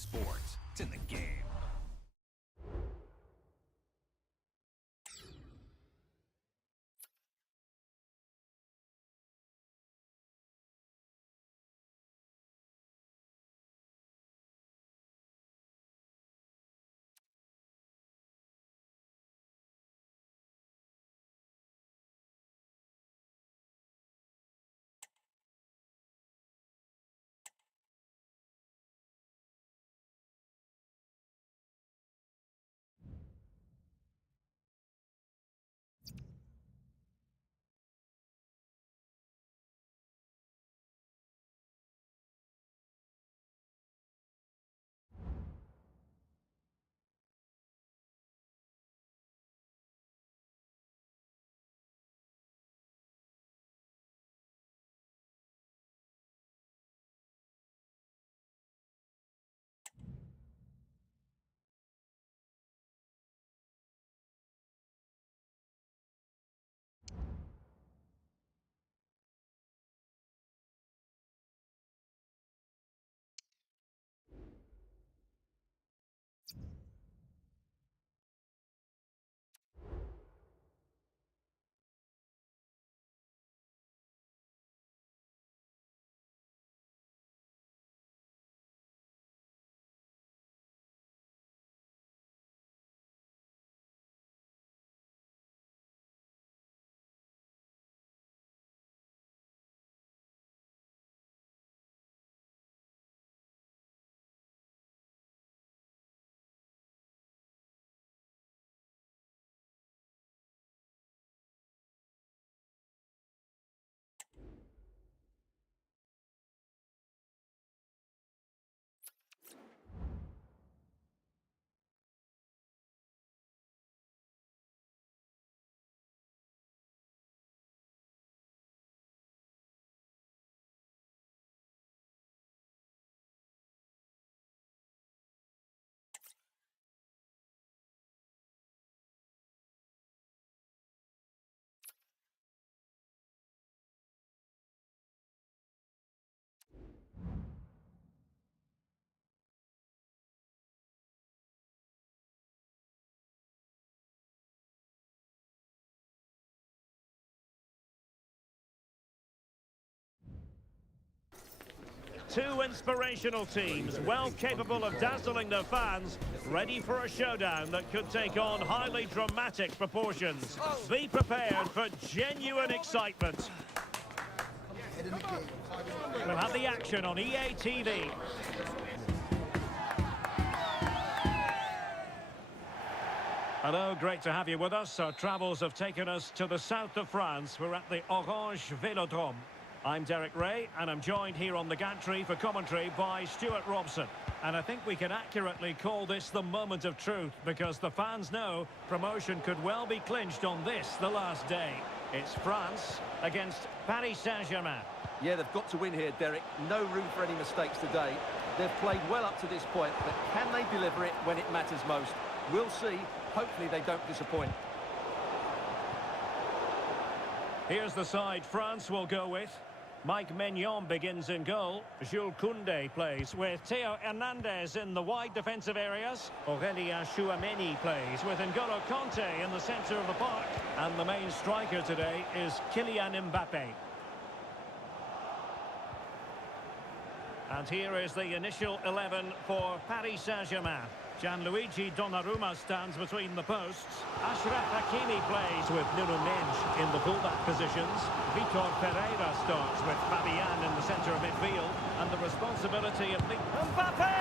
sports. It's in the game. Two inspirational teams, well capable of dazzling their fans, ready for a showdown that could take on highly dramatic proportions. Be prepared for genuine excitement. We'll have the action on EA TV. Hello, great to have you with us. Our travels have taken us to the south of France. We're at the Orange Vélodrome. I'm Derek Ray, and I'm joined here on the gantry for commentary by Stuart Robson. And I think we can accurately call this the moment of truth, because the fans know promotion could well be clinched on this, the last day. It's France against Paris Saint-Germain. Yeah, they've got to win here, Derek. No room for any mistakes today. They've played well up to this point, but can they deliver it when it matters most? We'll see. Hopefully they don't disappoint. Here's the side France will go with. Mike Maignan begins in goal. Jules Koundé plays with Theo Hernandez in the wide defensive areas. Aurélien Tchouameni plays with N'Golo Kanté in the centre of the park. And the main striker today is Kylian Mbappé. And here is the initial 11 for Paris Saint-Germain. Gianluigi Donnarumma stands between the posts. Achraf Hakimi plays with Nuno Mendes in the fullback positions. Vitor Pereira starts with Fabian in the centre of midfield. And the responsibility of Mbappé!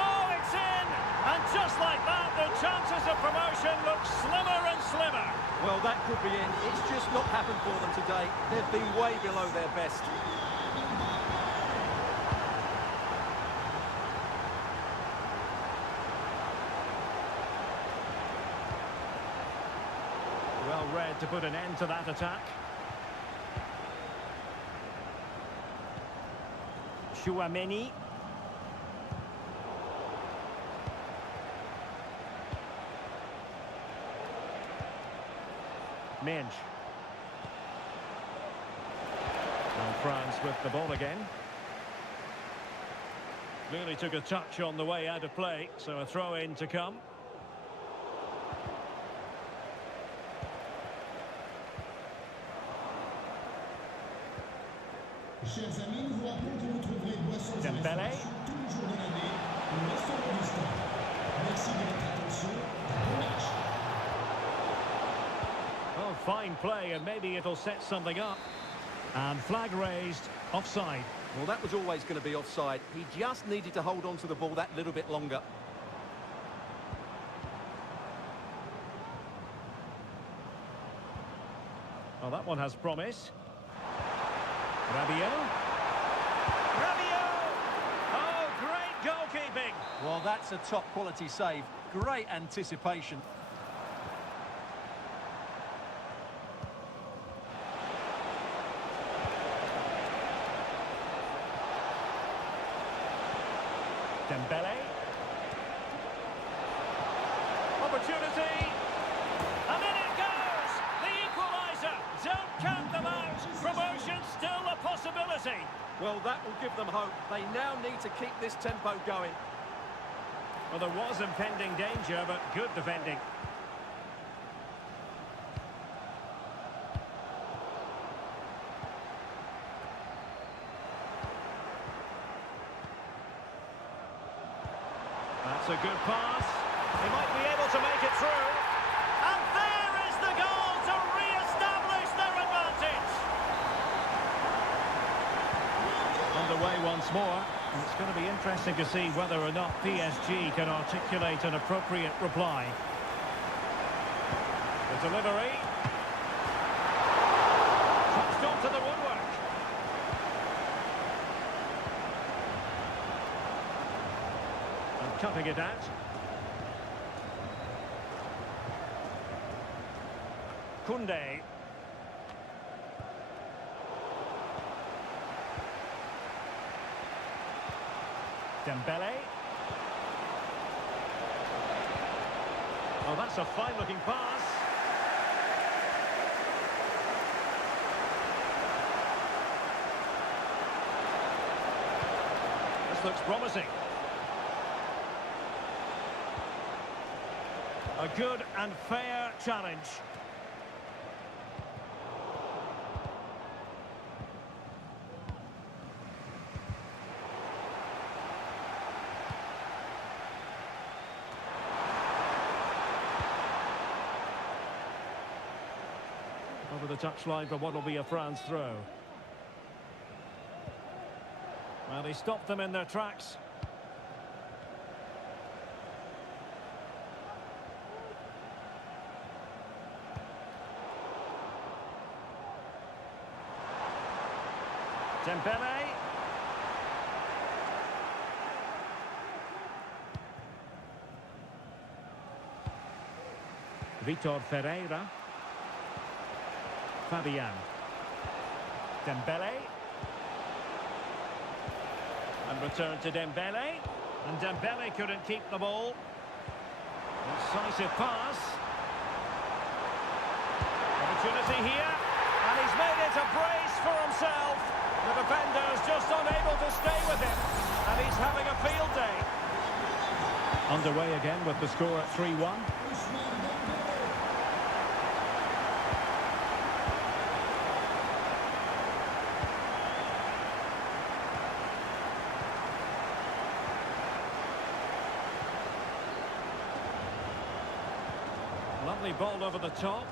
Oh, it's in! And just like that, the chances of promotion look slimmer and slimmer. Well, that could be in. It's just not happened for them today. They've been way below their best. Well read to put an end to that attack. Tchouameni. Mendes. And France with the ball again. Clearly took a touch on the way out of play, so a throw-in to come. Chers amis, nous vous rappelons que vous trouverez boissons et Dembélé. restaurations tous les jours de l'année au restaurant du stade. Merci de votre attention. Bon match. Well, fine play, and maybe it'll set something up. And flag raised, offside. Well, that was always going to be offside. He just needed to hold on to the ball that little bit longer. Well, that one has promise. Rabiot. Rabiot! Oh, great goalkeeping. Well, that's a top quality save. Great anticipation. Dembélé. Opportunity. And in it goes! The equaliser! Don't count them out! Promotion still a possibility! Well, that will give them hope. They now need to keep this tempo going. Well, there was impending danger, but good defending. That's a good pass. He might be able to make it through. And there is the goal to re-establish their advantage. Underway once more. And it's going to be interesting to see whether or not PSG can articulate an appropriate reply. The delivery. Touched onto the woodwork. And cutting it out. Koundé. Dembélé. Oh, that's a fine-looking pass. This looks promising. A good and fair challenge. Over the touchline for what will be a France throw. Well, he stopped them in their tracks. Dembélé. Vitor Ferreira. Fabian. Dembélé. And return to Dembélé. And Dembélé couldn't keep the ball. Incisive pass. Opportunity here. And he's made it a brace for himself. The defender's just unable to stay with him. And he's having a field day. Underway again with the score at 3-1. Lovely ball over the top.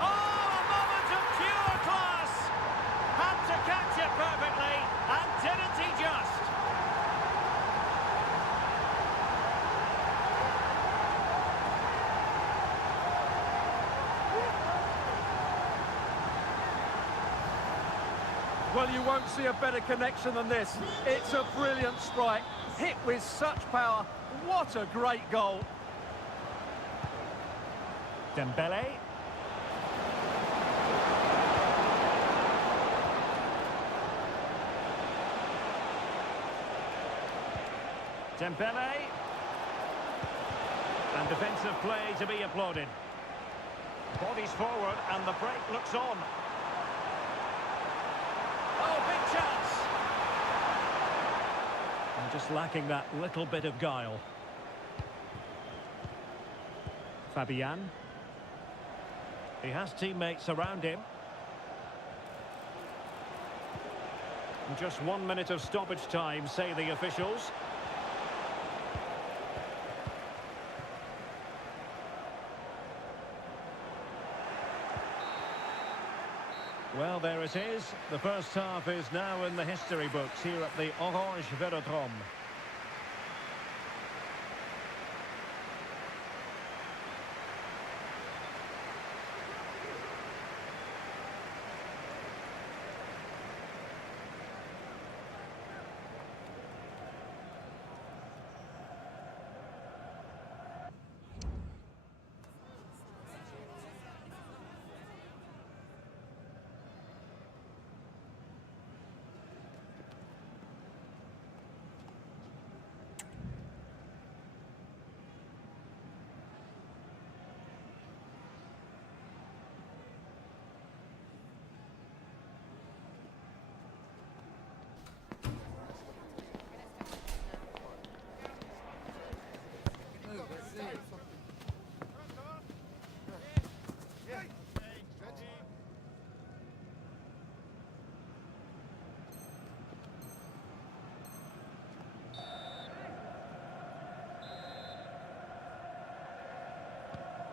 Oh, a moment of pure class! Had to catch it perfectly, and didn't he just? Well, you won't see a better connection than this. It's a brilliant strike, hit with such power. What a great goal. Dembélé. Dembélé. And defensive play to be applauded. Bodies forward and the break looks on. Oh, big chance. And just lacking that little bit of guile. Fabian. He has teammates around him. And just 1 minute of stoppage time, say the officials. Well, there it is. The first half is now in the history books here at the Orange Velodrome.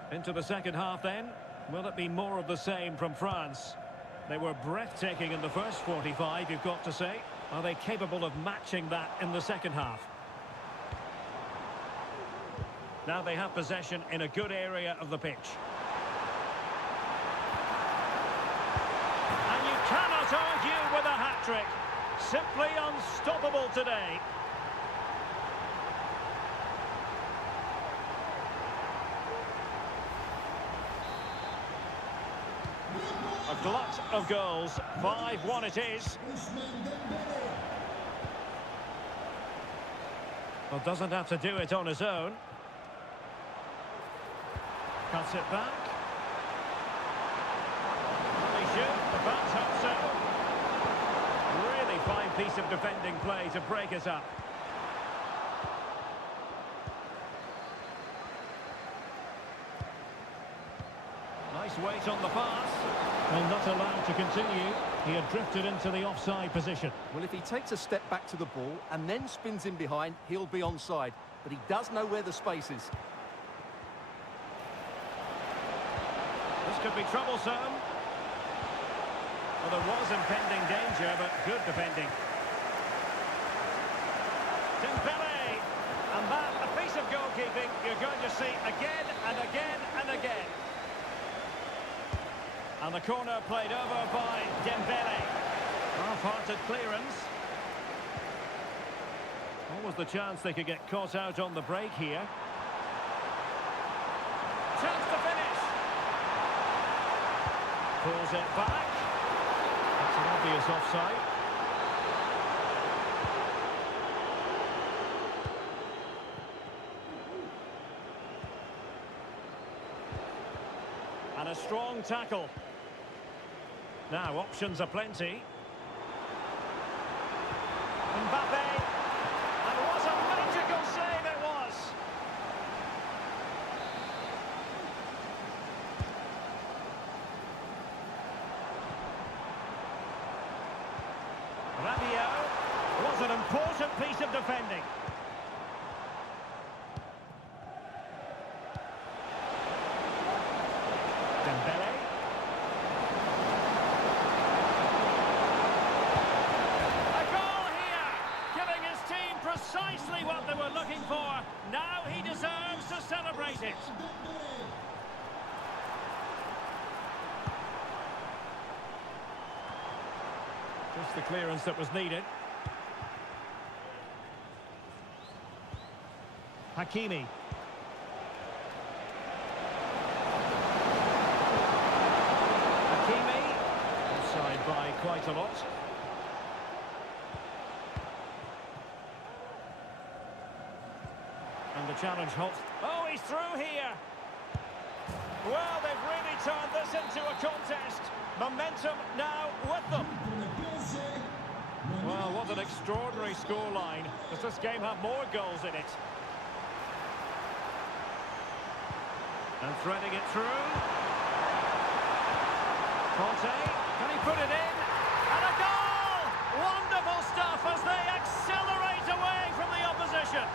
Into the second half then. Will it be more of the same from France? They were breathtaking in the first 45, you've got to say. Are they capable of matching that in the second half? Now they have possession in a good area of the pitch. And you cannot argue with a hat-trick. Simply unstoppable today. A glut of goals. 5-1 it is. Well, doesn't have to do it on his own. Cuts it back. They shoot. The fans hope so. Really fine piece of defending play to break it up. Nice weight on the pass. Well, not allowed to continue. He had drifted into the offside position. Well, if he takes a step back to the ball and then spins in behind, he'll be onside. But he does know where the space is. This could be troublesome. Well, there was impending danger, but good defending. Dembele. And that, a piece of goalkeeping you're going to see again and again and again. And the corner played over by Dembele. Half-hearted clearance. What was the chance they could get caught out on the break here? Chance to finish. Pulls it back. That's an obvious offside. And a strong tackle. Now, options are plenty. Mbappe. And what a magical save it was. Rabiot was an important piece of defending. Dembele. Precisely what they were looking for. Now he deserves to celebrate it. Just the clearance that was needed. Hakimi. Hakimi. Offside by quite a lot. And the challenge halts. Oh, he's through here. Well, they've really turned this into a contest. Momentum now with them. Well, what an extraordinary scoreline. Does this game have more goals in it? And threading it through. Conte, can he put it in? And a goal! Wonderful stuff as they accelerate away from the opposition.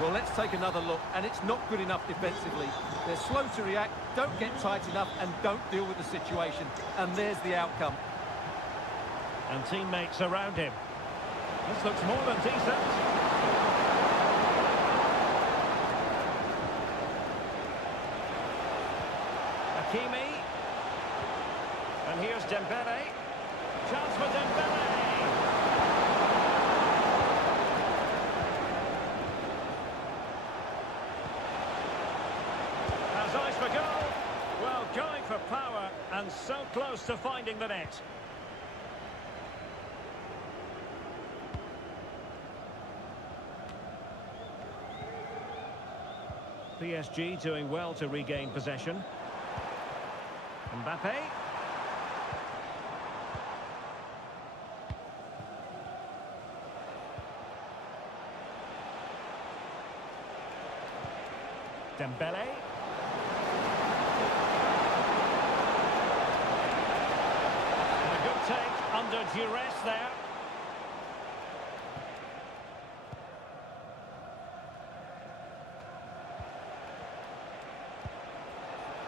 Well, let's take another look, and it's not good enough defensively. They're slow to react, don't get tight enough, and don't deal with the situation. And there's the outcome. And teammates around him. This looks more than decent. Hakimi. And here's Dembele. Chance for Dembele. Has eyes for goal. Well, going for power and so close to finding the net. PSG doing well to regain possession. Mbappe. Dembele. And a good take under duress there.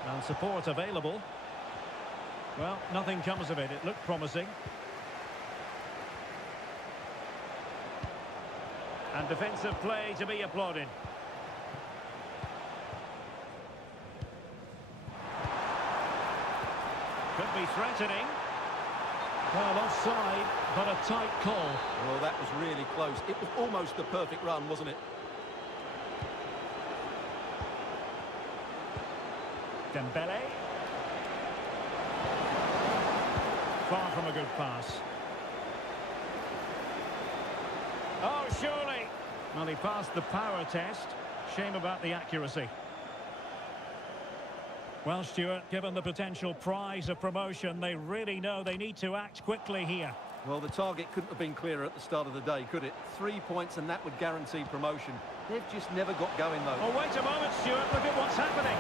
And support available. Well, nothing comes of it. It looked promising. And defensive play to be applauded. Could be threatening. Well, offside, but a tight call. Well, that was really close. It was almost the perfect run, wasn't it? Dembele. Far from a good pass. Oh, surely. Well, he passed the power test. Shame about the accuracy. Well, Stuart, given the potential prize of promotion, they really know they need to act quickly here. Well, the target couldn't have been clearer at the start of the day, could it? 3 points and that would guarantee promotion. They've just never got going, though. Oh, wait a moment, Stuart. Look at what's happening.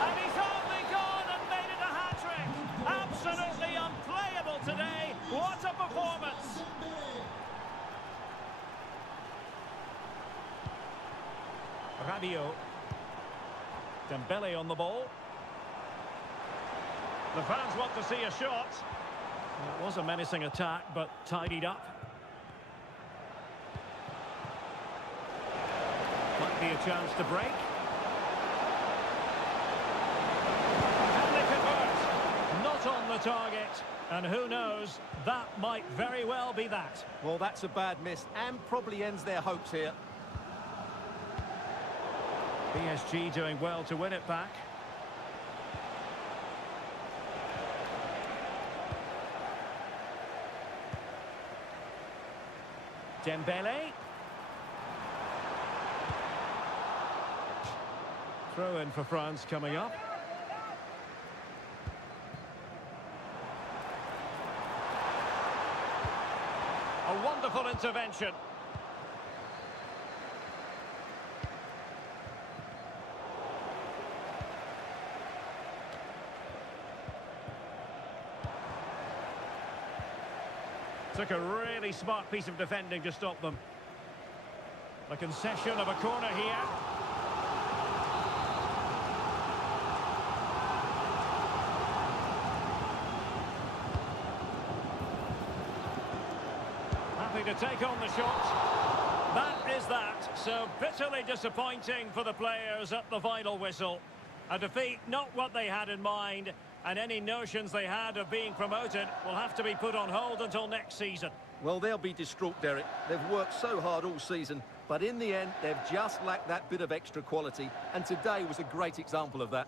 And he's only gone and made it a hat-trick. Absolutely unplayable today. What a performance. Rabiot. Dembele on the ball. The fans want to see a shot. It was a menacing attack, but tidied up. Might be a chance to break. Can they convert? Not on the target. And who knows, that might very well be that. Well, that's a bad miss and probably ends their hopes here. PSG doing well to win it back. Dembele. Throw in for France coming up. A wonderful intervention. Took a really smart piece of defending to stop them. The concession of a corner here. Happy to take on the shot. That is that. So bitterly disappointing for the players at the final whistle. A defeat not what they had in mind. And any notions they had of being promoted will have to be put on hold until next season. Well, they'll be distraught, Derek. They've worked so hard all season, but in the end, they've just lacked that bit of extra quality, and today was a great example of that.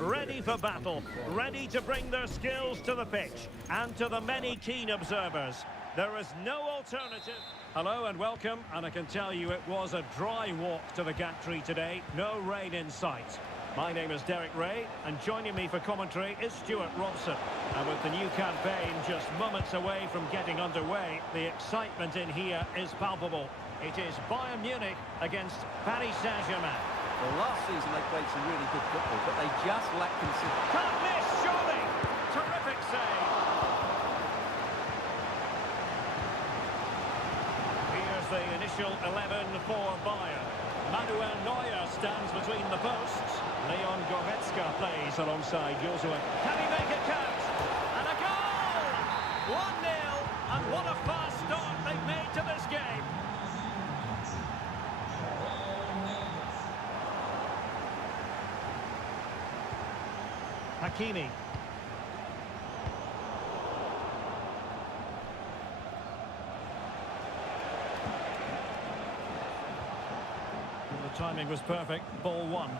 ready for battle, ready to bring their skills to the pitch. And to the many keen observers, there is no alternative. Hello and welcome, and I can tell you it was a dry walk to the gantry today. No rain in sight. My name is Derek Ray, and joining me for commentary is Stuart Robson. And with the new campaign just moments away from getting underway, the excitement in here is palpable. It is Bayern Munich against Paris Saint-Germain. Well, last season they played some really good football, but they just lacked consistency. Can't miss, surely! Terrific save. Here's the initial 11 for Bayern. Manuel Neuer stands between the posts. Leon Goretzka plays alongside Joshua. Can he make it count? And a goal! 1-0, and what a fast start they've made to this game. Hakimi. The timing was perfect. Ball one.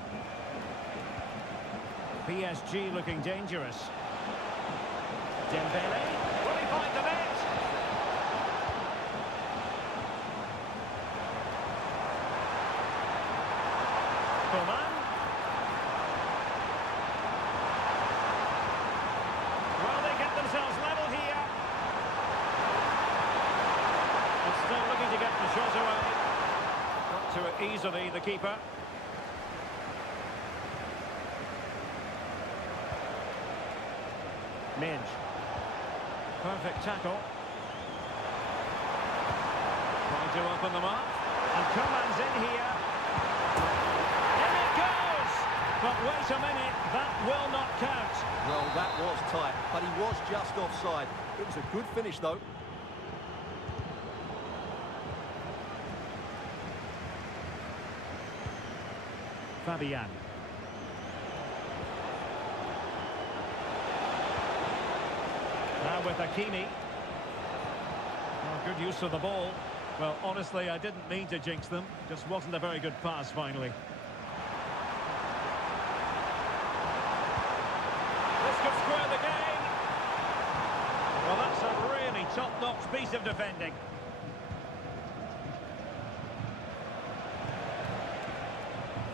PSG looking dangerous. Dembele. Will he find the net? Coman. Well, they get themselves level here. It's still looking to get the shot away. Got to it easily, the keeper. Midge. Perfect tackle. Trying to open them up. And Coman's in here. In it goes! But wait a minute, that will not count. Well, that was tight, but he was just offside. It was a good finish, though. Fabian. Now with Hakimi. Oh, good use of the ball. Well, honestly, I didn't mean to jinx them. Just wasn't a very good pass, finally. This could square the game. Well, that's a really top-notch piece of defending.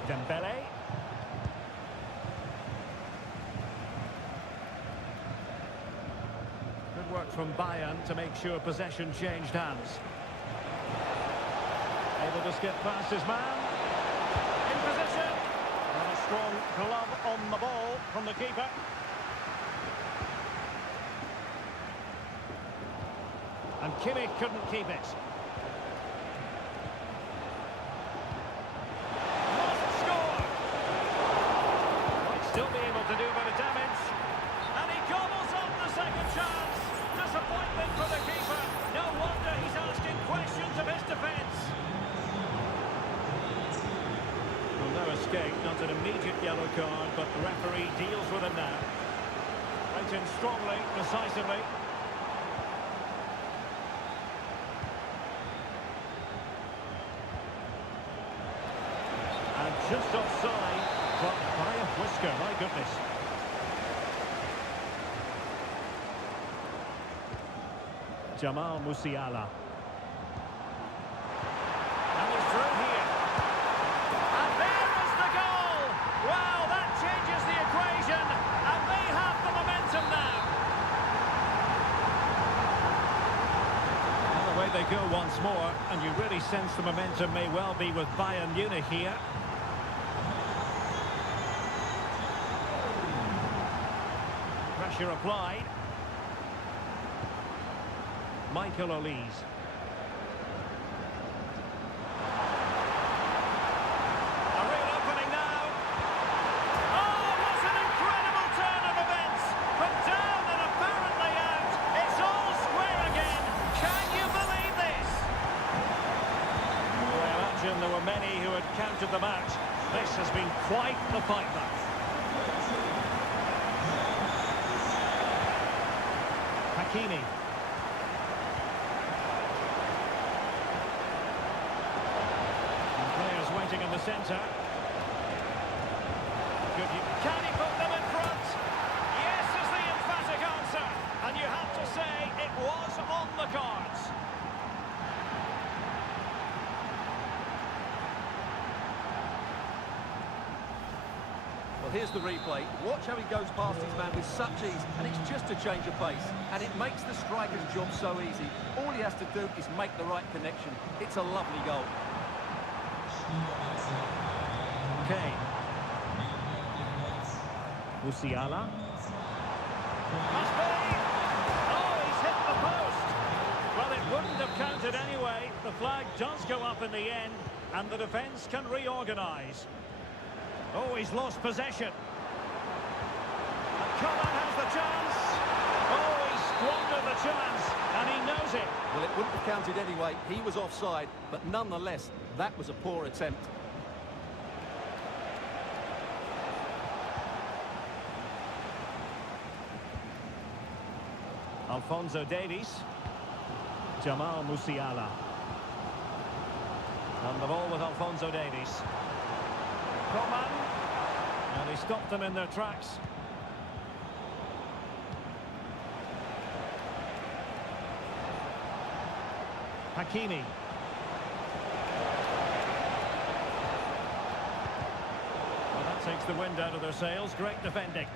Dembele. Good work from Bayern to make sure possession changed hands. Able to skip past his man. In position. And a strong glove on the ball from the keeper. And Kimmich couldn't keep it. Still be able to do a bit of damage. And he gobbles up the second chance. Disappointment for the keeper. No wonder he's asking questions of his defence. Well, no escape, not an immediate yellow card, but the referee deals with him now. Right in strongly, decisively. And just offside. But by a whisker, my goodness. Jamal Musiala. And he's through here. And there is the goal! Wow, that changes the equation. And they have the momentum now. Well, away they go once more. And you really sense the momentum may well be with Bayern Munich here. Pressure applied. Michael Olise. A real opening now. Oh, what an incredible turn of events. From down and apparently out. It's all square again. Can you believe this? Well, I imagine there were many who had counted them out. This has been quite the fight back. Hakimi. And players waiting in the centre. Good. Can he put them in here's the replay. Watch how he goes past his man with such ease, and it's just a change of pace. And it makes the striker's job so easy. All he has to do is make the right connection. It's a lovely goal. Kane. Musiala. Must be! Oh, he's hit the post! Well, it wouldn't have counted anyway. The flag does go up in the end, and the defence can reorganise. Oh, he's lost possession. And Coman has the chance. Oh, he squandered the chance, and he knows it. Well, it wouldn't have counted anyway. He was offside, but nonetheless, that was a poor attempt. Alphonso Davies. Jamal Musiala. And the ball with Alphonso Davies. Coman. And he stopped them in their tracks. Hakimi. Well, that takes the wind out of their sails. Great defending.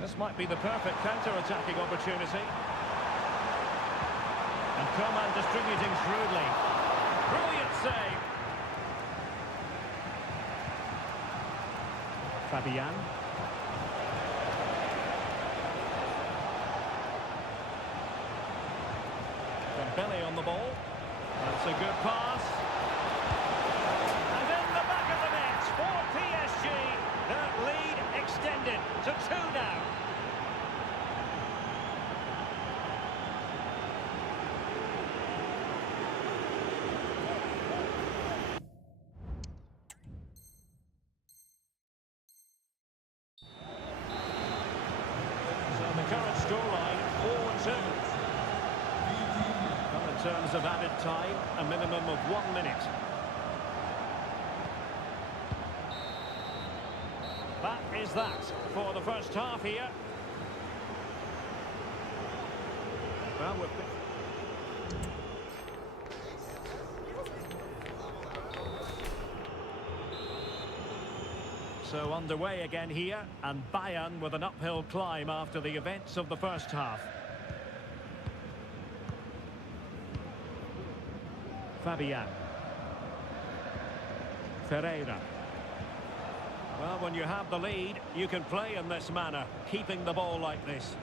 This might be the perfect counter-attacking opportunity. And Coman distributing shrewdly. Brilliant save. Fabian. Dembele on the ball. That's a good pass. And in the back of the net for PSG. Their lead extended to 2 now. So the current scoreline 4-2. Well, in terms of added time, a minimum of 1 minute. That is that for the first half here. Well, so underway again here, and Bayern with an uphill climb after the events of the first half. Fabian. Ferreira. Well, when you have the lead, you can play in this manner, keeping the ball like this.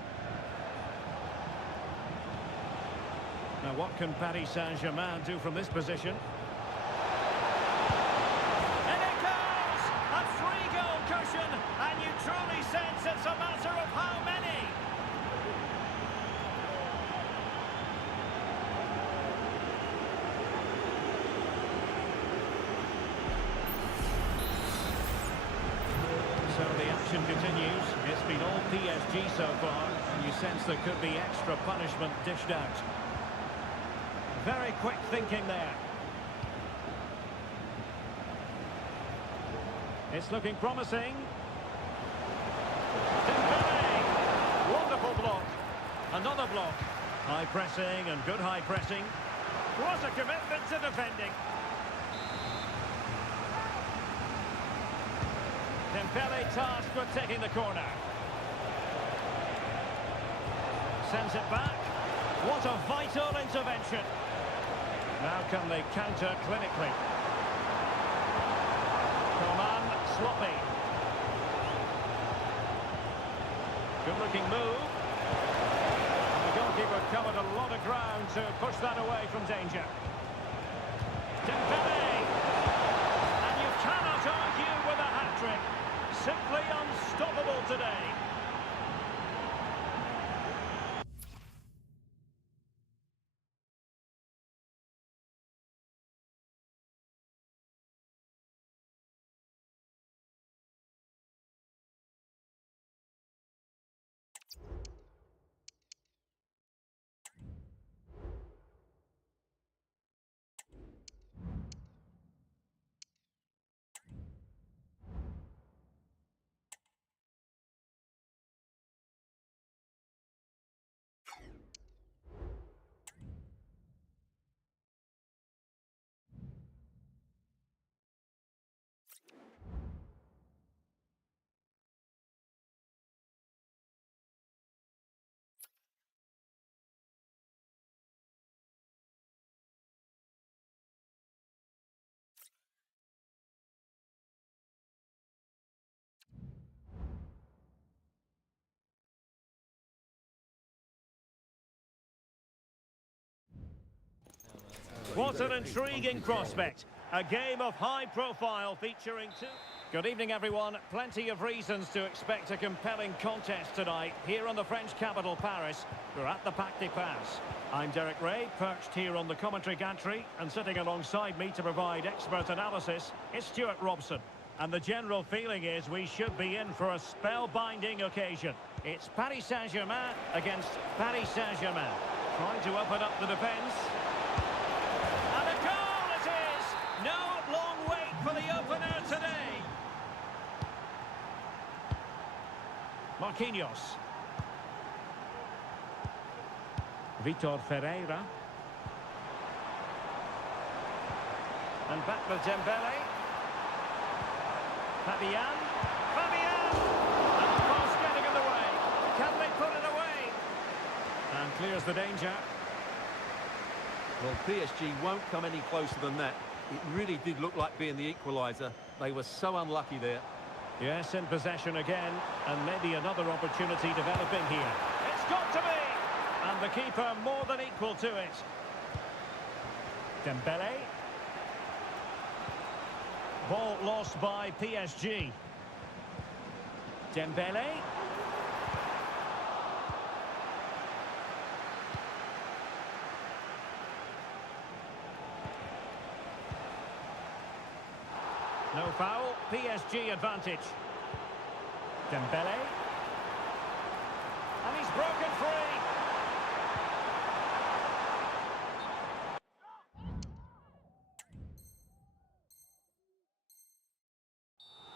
Now, what can Paris Saint-Germain do from this position? And it goes! A 3-goal cushion, and you truly sense it's a matter of how many. So the action continues. It's been all PSG so far, and you sense there could be extra punishment dished out. Very quick thinking there. It's looking promising. Dembele! Wonderful block. Another block. High pressing and good high pressing. What a commitment to defending. Dembele tasked with taking the corner. Sends it back. What a vital intervention. Now can they counter clinically? Coman, sloppy. Good-looking move. And the goalkeeper covered a lot of ground to push that away from danger. Dembele! And you cannot argue with a hat-trick. Simply unstoppable today. What an intriguing prospect. A game of high profile featuring two... Good evening, everyone. Plenty of reasons to expect a compelling contest tonight here on the French capital, Paris. We're at the Parc des Princes. I'm Derek Ray, perched here on the commentary gantry, and sitting alongside me to provide expert analysis is Stuart Robson. And the general feeling is we should be in for a spellbinding occasion. It's Paris Saint-Germain against Paris Saint-Germain. Trying to open up the defence. And a goal it is! No long wait for the opener today. Marquinhos. Vitor Ferreira. And back with Dembele. Fabian. And the pass getting in the way. Can they put it away? And clears the danger. Well, PSG won't come any closer than that. It really did look like being the equaliser. They were so unlucky there. Yes, in possession again, and maybe another opportunity developing here. It's got to be! And the keeper more than equal to it. Dembele. Ball lost by PSG. Dembele. No foul, PSG advantage. Dembele. And he's broken free.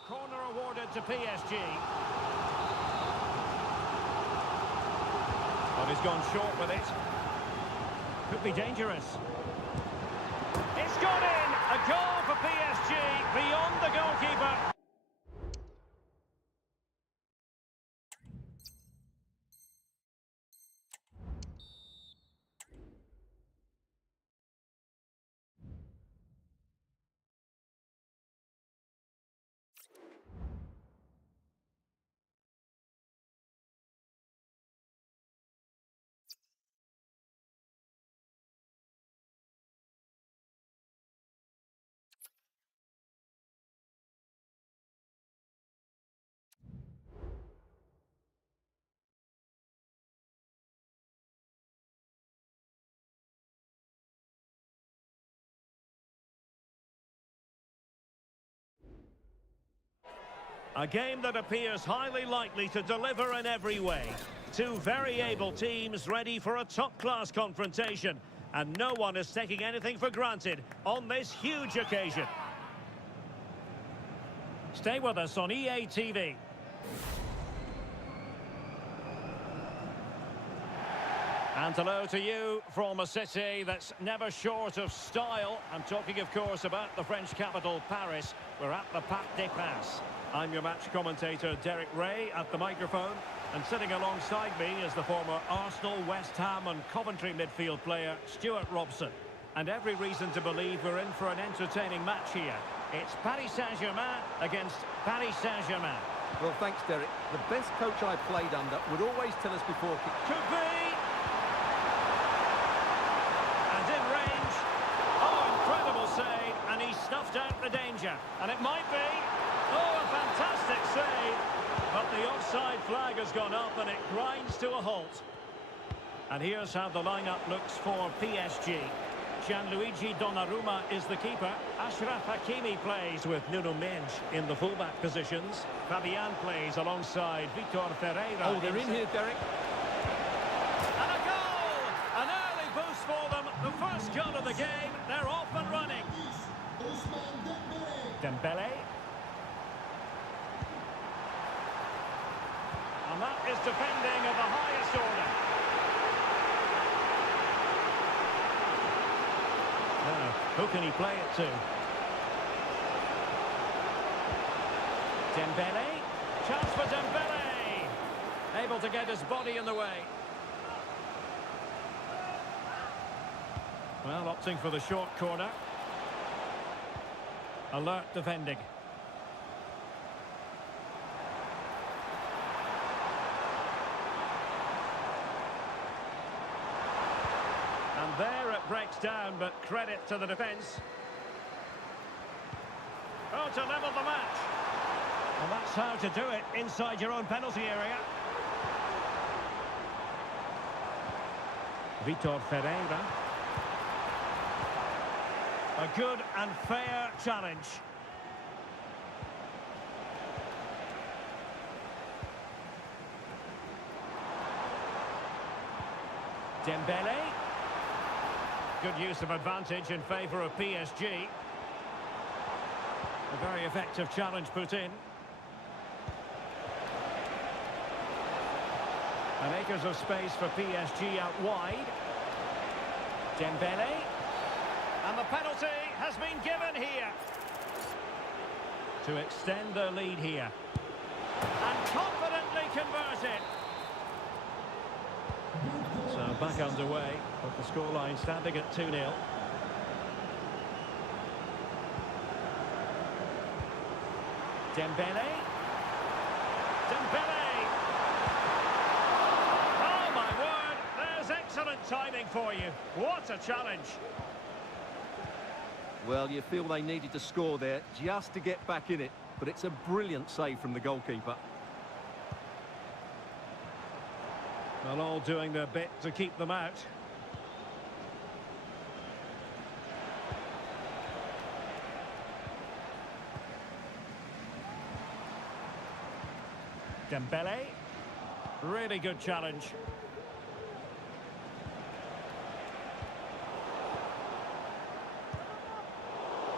Corner awarded to PSG. But he's gone short with it. Could be dangerous. It's gone in! A goal for PSG, beyond the goalkeeper. A game that appears highly likely to deliver in every way. Two very able teams ready for a top-class confrontation. And no one is taking anything for granted on this huge occasion. Stay with us on EA TV. And hello to you from a city that's never short of style. I'm talking, of course, about the French capital, Paris. We're at the Parc des Princes. I'm your match commentator, Derek Ray, at the microphone. And sitting alongside me is the former Arsenal, West Ham and Coventry midfield player, Stuart Robson. And every reason to believe we're in for an entertaining match here. It's Paris Saint-Germain against Paris Saint-Germain. Well, thanks, Derek. The best coach I played under would always tell us before... Could be! And in range. Oh, incredible save. And he snuffed out the danger. And it might be... Oh, a fantastic save. But the offside flag has gone up and it grinds to a halt. And here's how the lineup looks for PSG. Gianluigi Donnarumma is the keeper. Achraf Hakimi plays with Nuno Mendes in the fullback positions. Fabian plays alongside Vitor Ferreira. Oh, they're in here, Derek. And a goal! An early boost for them. The first goal of the game. They're off and running. Dembele. And that is defending of the highest order. Now, who can he play it to? Dembele. Chance for Dembele. Able to get his body in the way. Well, opting for the short corner. Alert defending. And there it breaks down, but credit to the defence. Oh, to level the match. Well, that's how to do it inside your own penalty area. Vitor Ferreira. A good and fair challenge. Dembele. Good use of advantage in favour of PSG. A very effective challenge put in. And acres of space for PSG out wide. Dembele. And the penalty has been given here. To extend their lead here. And confidently converted. So back underway, with the scoreline standing at 2-0. Dembele. Dembele. Oh my word, there's excellent timing for you. What a challenge. Well, you feel they needed to score there just to get back in it, but it's a brilliant save from the goalkeeper. Well, all doing their bit to keep them out. Dembele. Really good challenge.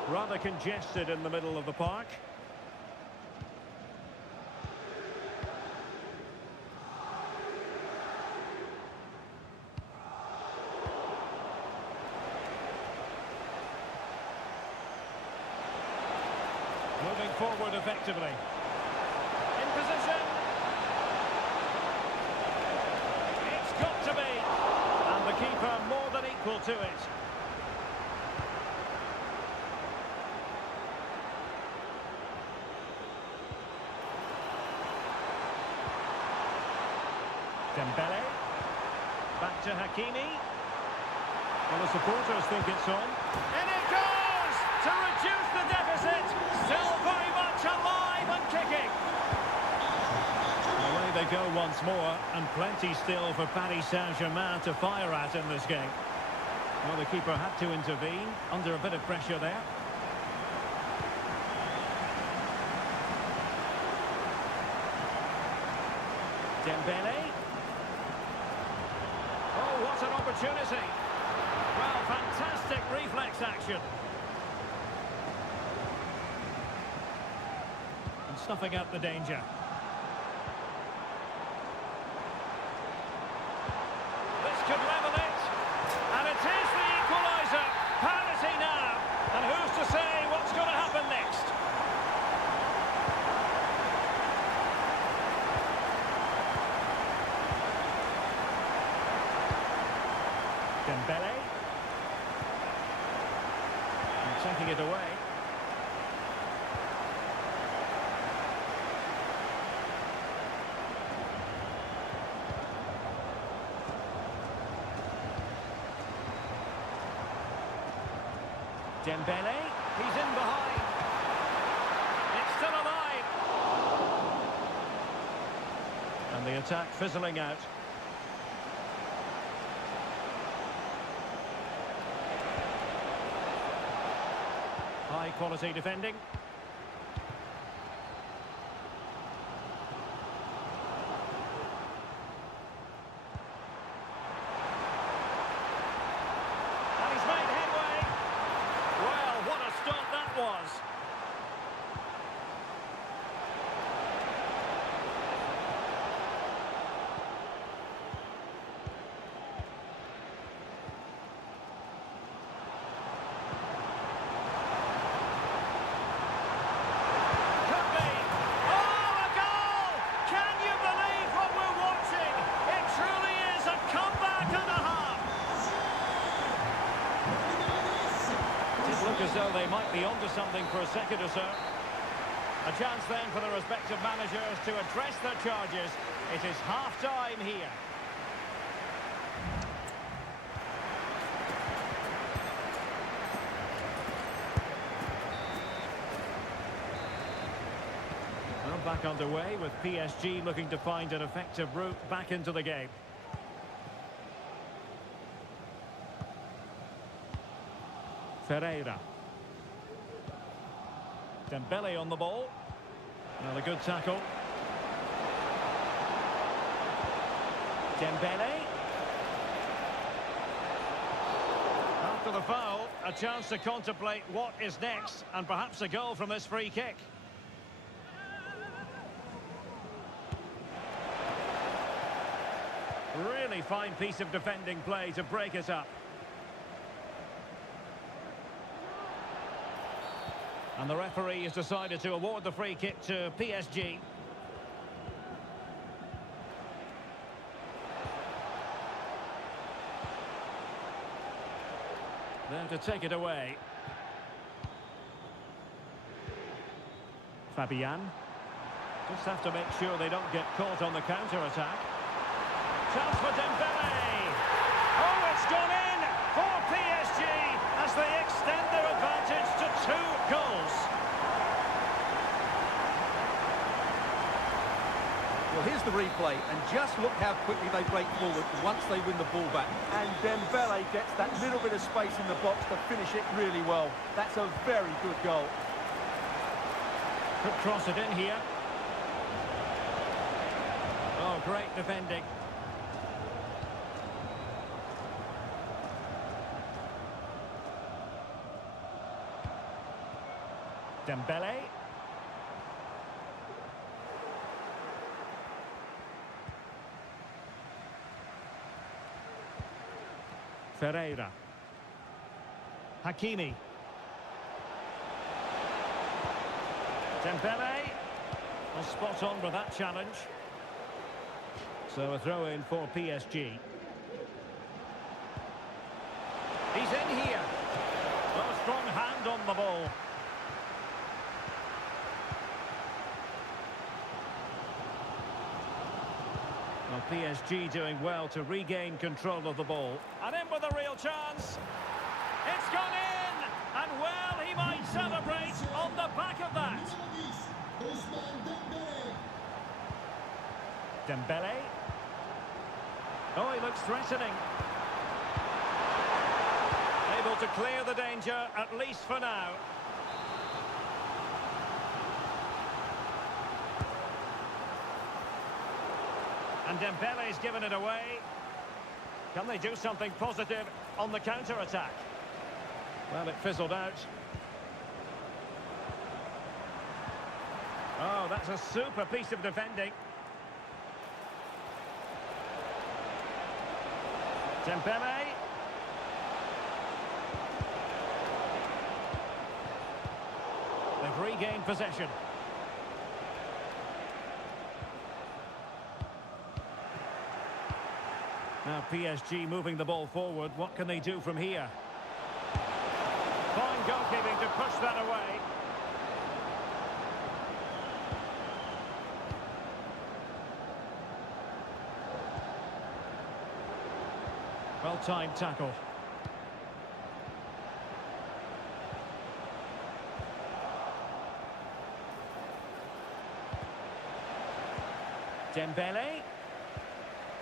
Rather congested in the middle of the park. Moving forward effectively. In position. It's got to be. And the keeper more than equal to it. Dembele. Back to Hakimi. Well, the supporters think it's on. And it goes to reduce the deficit. Still very much alive and kicking. Away they go once more, and plenty still for Paris Saint-Germain to fire at in this game. Well, the keeper had to intervene under a bit of pressure there. Dembele. Oh, what an opportunity. Well, fantastic reflex action. And snuffing out the danger. This could level it. And it is the equaliser. Parity now. And who's to say what's going to happen next? Dembele. And taking it away. Dembele, he's in behind. It's still alive. And the attack fizzling out. High quality defending. And he's made headway. Well, what a start that was. As though they might be onto something for a second or so. A chance then for the respective managers to address their charges. It is half-time here. back underway with PSG looking to find an effective route back into the game. Ferreira. Dembele on the ball. Another good tackle. Dembele. After the foul, a chance to contemplate what is next, and perhaps a goal from this free kick. Really fine piece of defending play to break it up. And the referee has decided to award the free kick to PSG. There to take it away. Fabian. Just have to make sure they don't get caught on the counter-attack. Chance for Dembele. Oh, it's gone in for PSG as they extend their advantage to 2 goals. Well, here's the replay, and just look how quickly they break forward once they win the ball back. And Dembele gets that little bit of space in the box to finish it really well. That's a very good goal. Could cross it in here. Oh, great defending. Dembele. Ferreira. Hakimi. Dembele. Well, spot on with that challenge. So a throw in for PSG. He's in here. Well, a strong hand on the ball. Well, PSG doing well to regain control of the ball. And in with a real chance. It's gone in! And well, he might celebrate on the back of that. Dembele. Oh, he looks threatening. Able to clear the danger, at least for now. And Dembele's given it away. Can they do something positive on the counter-attack? Well, it fizzled out. Oh, that's a super piece of defending. Dembele. They've regained possession. Now PSG moving the ball forward. What can they do from here? Fine goalkeeping to push that away. Well-timed tackle. Dembele.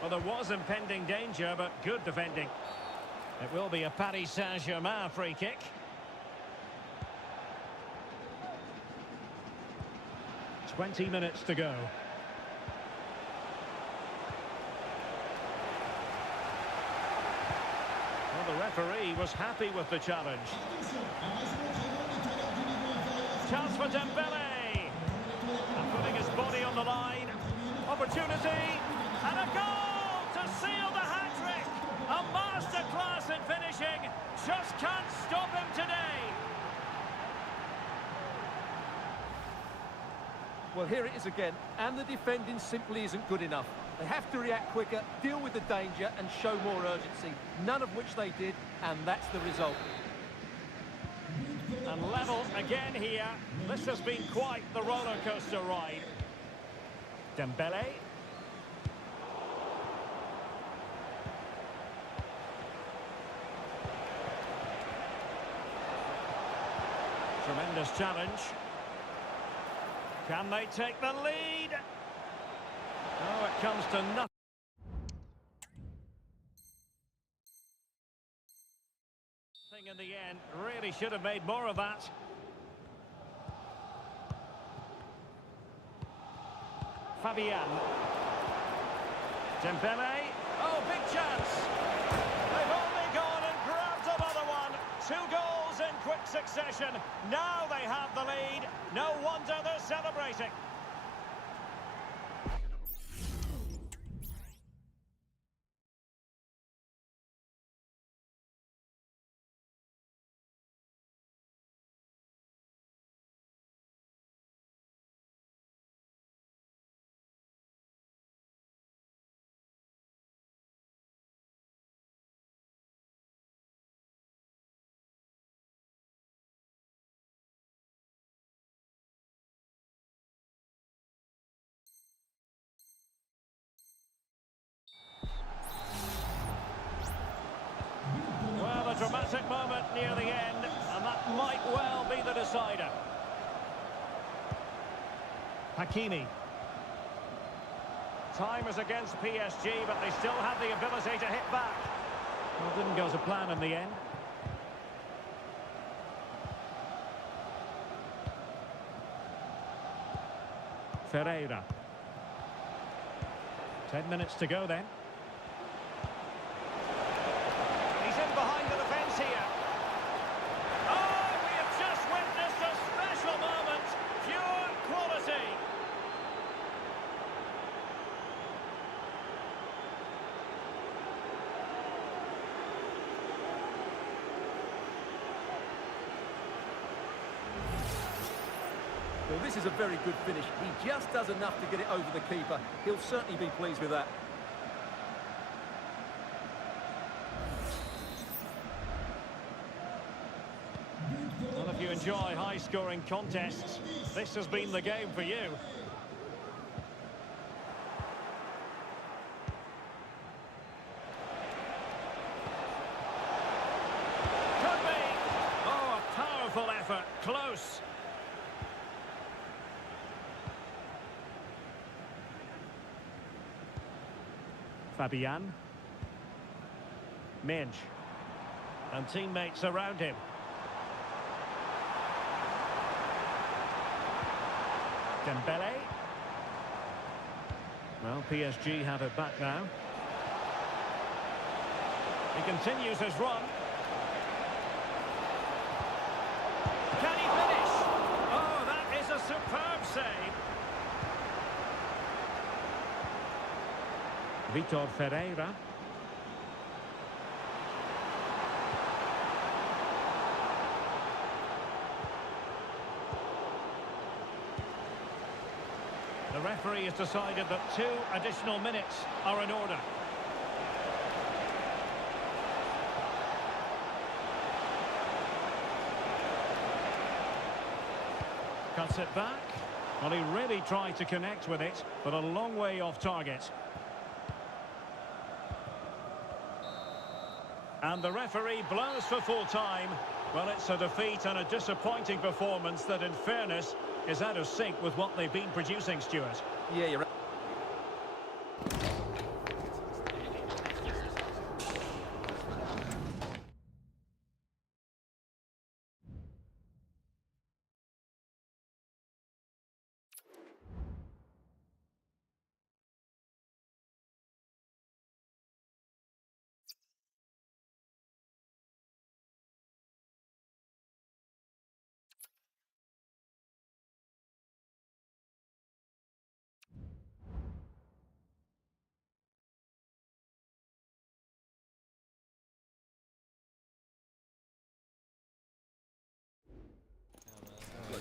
Well, there was impending danger, but good defending. It will be a Paris Saint-Germain free kick. "20 minutes to go. Well, the referee was happy with the challenge. Chance for Dembele. And putting his body on the line. Opportunity. And a goal to seal the hat-trick. A masterclass in finishing. Just can't stop him today. Well, here it is again, and the defending simply isn't good enough. They have to react quicker, deal with the danger, and show more urgency. None of which they did, and that's the result. And level again here. This has been quite the roller coaster ride. Dembele. Tremendous challenge. Can they take the lead? Oh, it comes to nothing in the end. Really should have made more of that. Fabian. Dembele. Oh, big chance. They've only gone and grabbed another one. 2 goals in quick succession. Now they have the lead. No wonder they're celebrating. Well, a dramatic moment near the end, and that might well be the decider. Hakimi. Time is against PSG, but they still have the ability to hit back. Well, didn't go to plan in the end. Ferreira. 10 minutes to go then. He's in behind the defence here. Oh, we have just witnessed a special moment. Pure quality. Well, this is a very good finish. He just does enough to get it over the keeper. He'll certainly be pleased with that. Well, if you enjoy high-scoring contests, this has been the game for you. Could be. Oh, a powerful effort. Close. Fabian. Mensch. And teammates around him. Dembele. Well, PSG have it back now. He continues his run. Can he finish? Oh, that is a superb save. Vitor Ferreira. The referee has decided that 2 additional minutes are in order. Cuts it back. Well, he really tried to connect with it, but a long way off target. And the referee blows for full time. Well, it's a defeat and a disappointing performance that, in fairness, is out of sync with what they've been producing, Stuart. Yeah, you're right.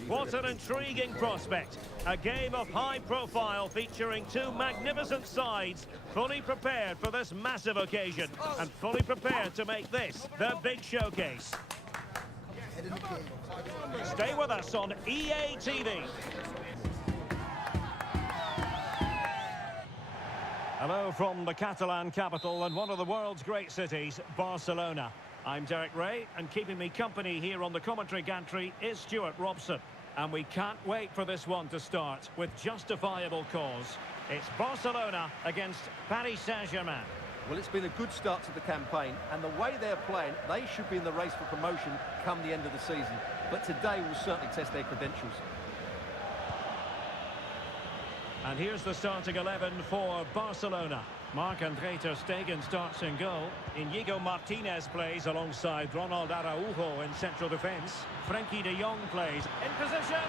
What an intriguing prospect. A game of high profile featuring 2 magnificent sides, fully prepared for this massive occasion and fully prepared to make this their big showcase. Stay with us on EA TV. Hello from the Catalan capital and one of the world's great cities, Barcelona. I'm Derek Ray, and keeping me company here on the commentary gantry is Stuart Robson. And we can't wait for this one to start with justifiable cause. It's Barcelona against Paris Saint-Germain. Well, it's been a good start to the campaign, and the way they're playing, they should be in the race for promotion come the end of the season. But today will certainly test their credentials. And here's the starting 11 for Barcelona. Marc-André ter Stegen starts in goal. Inigo Martinez plays alongside Ronald Araujo in central defence. Frenkie de Jong plays in position.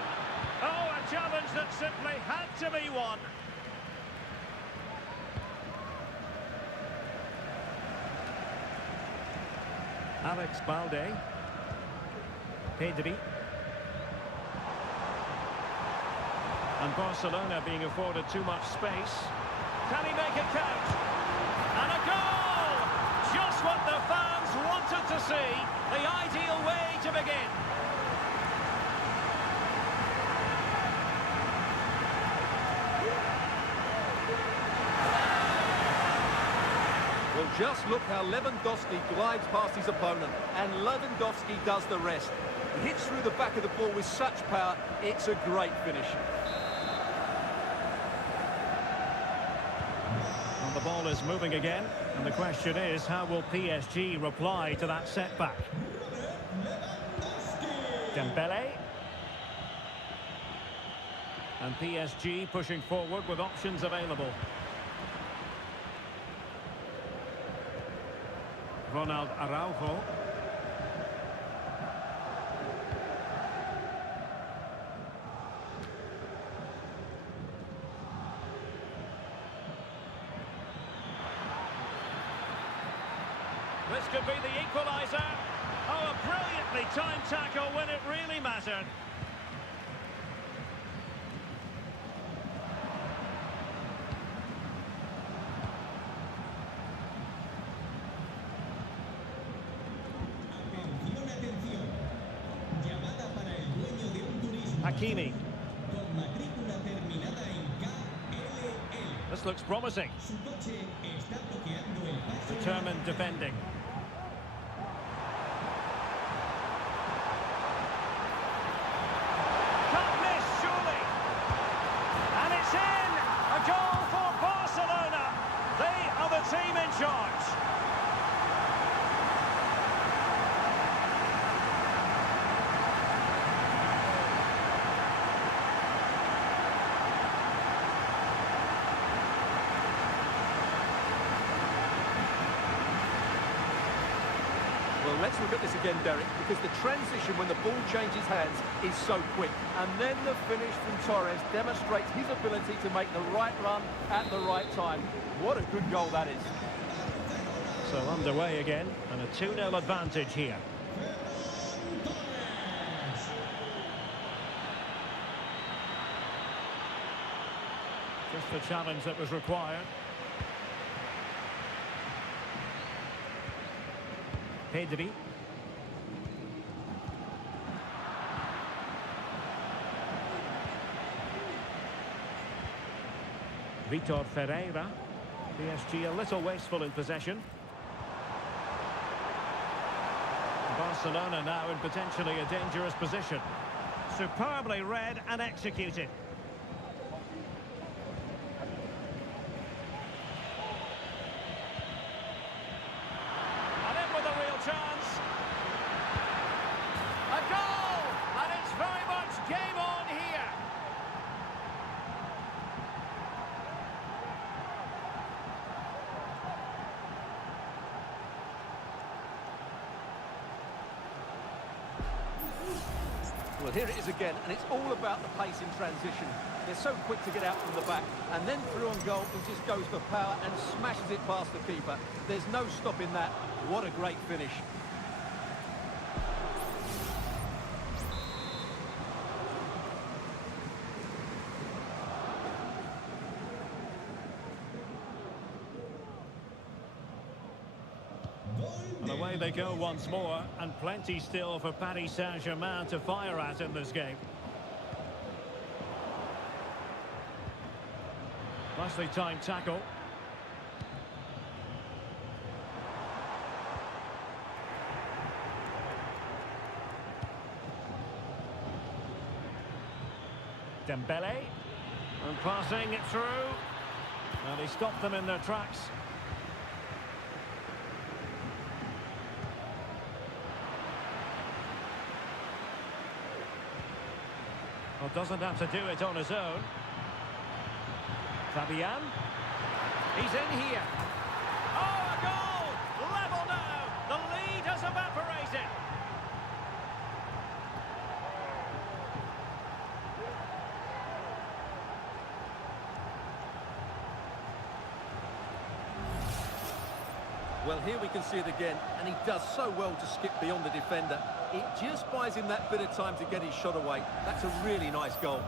Oh, a challenge that simply had to be won. Alex Balde. Pedri. And Barcelona being afforded too much space. Can he make it count? And a goal! Just what the fans wanted to see. The ideal way to begin. Well, just look how Lewandowski glides past his opponent, and Lewandowski does the rest. He hits through the back of the ball with such power, it's a great finish. And the ball is moving again, and the question is, how will PSG reply to that setback? Dembele. And PSG pushing forward with options available. Ronald Araujo. This could be the equaliser. Oh, a brilliantly timed tackle when it really mattered. Hakimi. This looks promising. Determined defending. Can't miss, surely. And it's in! A goal for Barcelona. They are the team in charge. Well, let's look at this again, Derek, because the transition when the ball changes hands is so quick. And then the finish from Torres demonstrates his ability to make the right run at the right time. What a good goal that is. So underway again, and a 2-0 advantage here. Just the challenge that was required. Pedri. Vitor Ferreira. PSG a little wasteful in possession. Barcelona now in potentially a dangerous position. Superbly read and executed. Chance. A goal! And it's very much game on here. Well, here it is again, and it's all about the pace in transition. They're so quick to get out from the back, and then through on goal, he just goes for power and smashes it past the keeper. There's no stopping that. What a great finish. And away they go once more, and plenty still for Paris Saint-Germain to fire at in this game. Nicely timed tackle. Dembele. And passing it through. And he stopped them in their tracks. Well, doesn't have to do it on his own. Fabian. He's in here. Oh, a goal! Level now! The lead has evaporated. Well, here we can see it again, and he does so well to skip beyond the defender. It just buys him that bit of time to get his shot away. That's a really nice goal.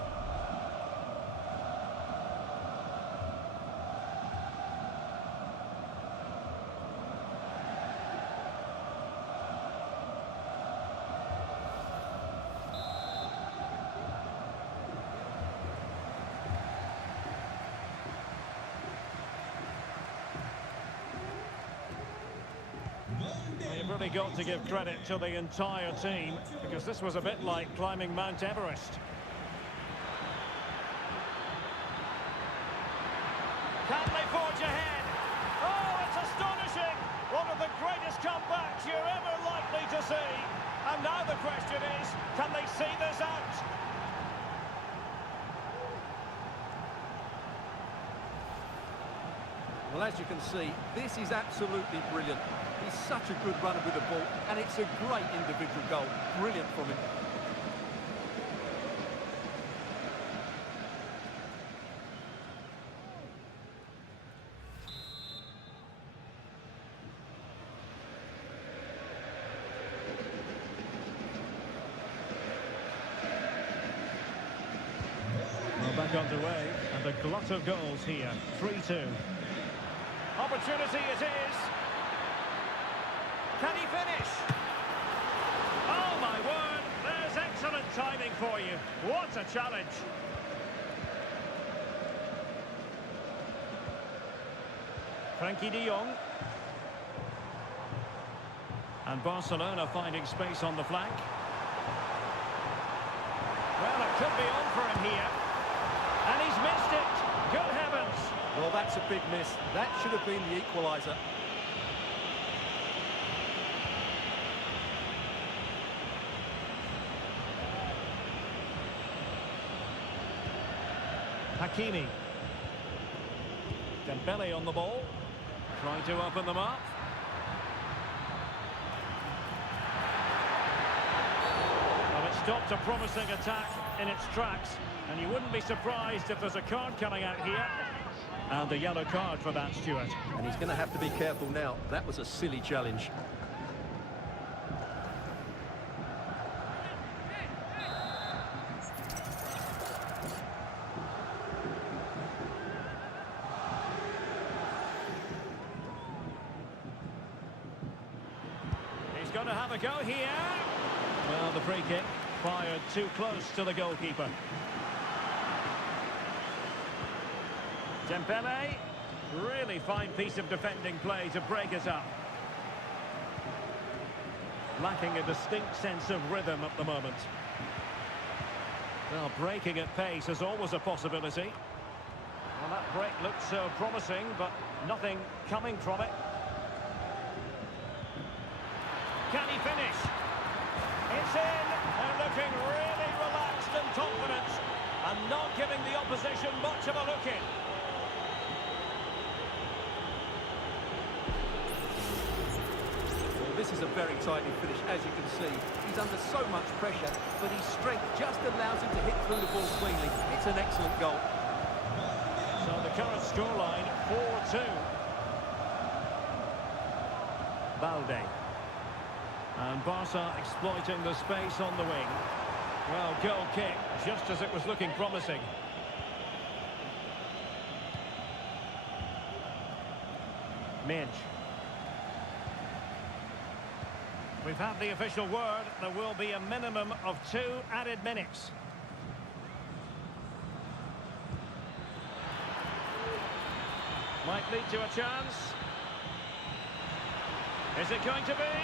You've really got to give credit to the entire team, because this was a bit like climbing Mount Everest. Can they forge ahead? Oh, it's astonishing! One of the greatest comebacks you're ever likely to see. And now the question is, can they see this out? Well, as you can see, this is absolutely brilliant. He's such a good runner with the ball, and it's a great individual goal. Brilliant from him. Well, back underway, and a glut of goals here. 3-2. Opportunity it is. Can he finish? Oh, my word. There's excellent timing for you. What a challenge. Frankie de Jong. And Barcelona finding space on the flank. Well, it could be on for him here. And he's missed it. Good heavens. Well, that's a big miss. That should have been the equaliser. Hakimi. Dembele on the ball. Trying to open them up. Well, it stopped a promising attack in its tracks. And you wouldn't be surprised if there's a card coming out here. And a yellow card for that, Stuart. And he's going to have to be careful now. That was a silly challenge. He's going to have a go here. Well, the free kick fired too close to the goalkeeper. Dembele, really fine piece of defending play to break it up. Lacking a distinct sense of rhythm at the moment. Well, breaking at pace is always a possibility. Well, that break looked so promising, but nothing coming from it. Can he finish? It's in. They're looking really relaxed and confident, and not giving the opposition much of a look in. This is a very tightly finish, as you can see. He's under so much pressure, but his strength just allows him to hit through the ball cleanly. It's an excellent goal. So the current scoreline, 4-2. Balde. And Barca exploiting the space on the wing. Well, goal kick, just as it was looking promising. Minch. We've had the official word. There will be a minimum of 2 added minutes. Might lead to a chance. Is it going to be?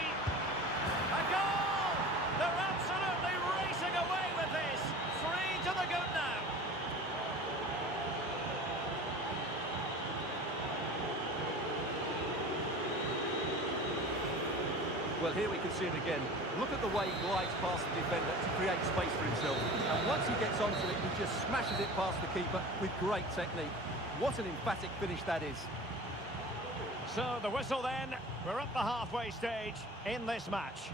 A goal! They're absolutely racing away with this. 3 to the good now. Well, here we can see it again. Look at the way he glides past the defender to create space for himself. And once he gets onto it, he just smashes it past the keeper with great technique. What an emphatic finish that is. So the whistle then. We're at the halfway stage in this match.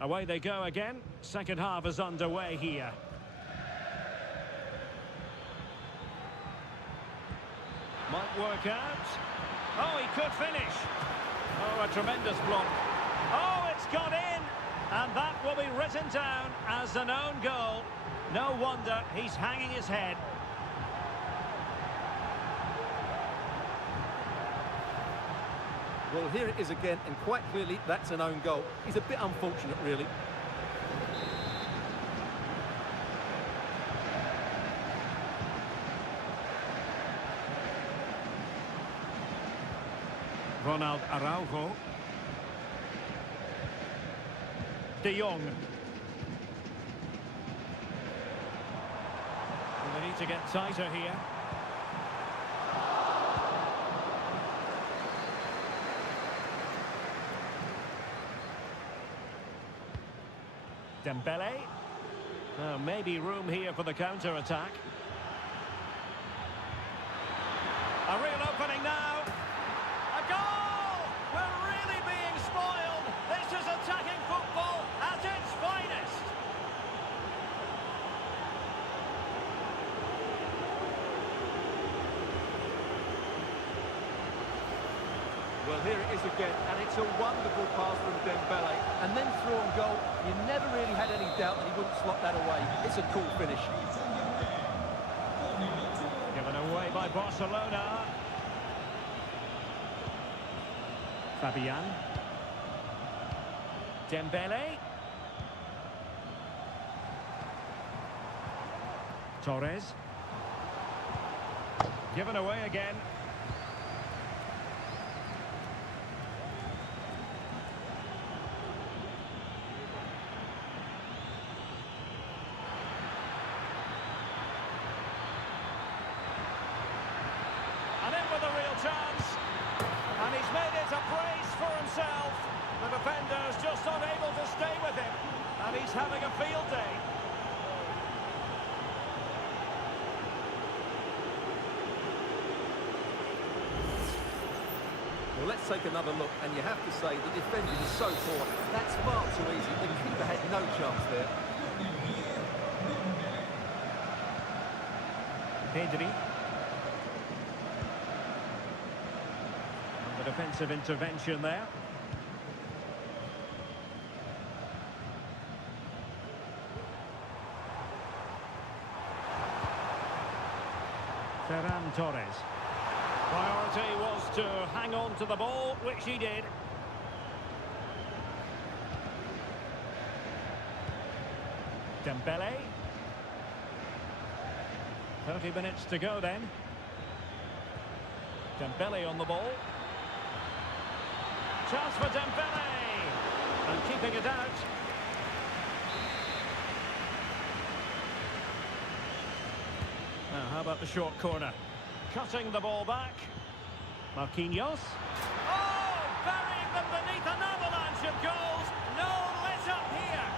Away they go again. Second half is underway here. Might work out. Oh, he could finish. Oh, a tremendous block. Oh, it's got in. And that will be written down as an own goal. No wonder he's hanging his head. Well, here it is again, and quite clearly that's an own goal. He's a bit unfortunate, really. Ronald Araujo. De Jong. Well, they need to get tighter here. Dembele. Maybe room here for the counter-attack. A real opening now. A goal! We're really being spoiled. This is attacking football at its finest. Well, here it is again, and it's a wonderful pass from Dembele. And then through on goal, you never really had any doubt that he wouldn't slot that away. It's a cool finish. Given away by Barcelona. Fabian. Dembele. Torres. Given away again. And in with a real chance. And he's made it a brace for himself. The defender's just unable to stay with him. And he's having a field day. Well, let's take another look, and you have to say the defending is so poor. That's far too easy. The keeper had no chance there. Pedri. And the defensive intervention there. Ferran Torres. Priority was to hang on to the ball, which he did. Dembele. 30 minutes to go then. Dembele on the ball. Chance for Dembele. And keeping it out. Now, how about the short corner? Cutting the ball back. Marquinhos. Oh, burying them beneath an avalanche of goals. No let up here.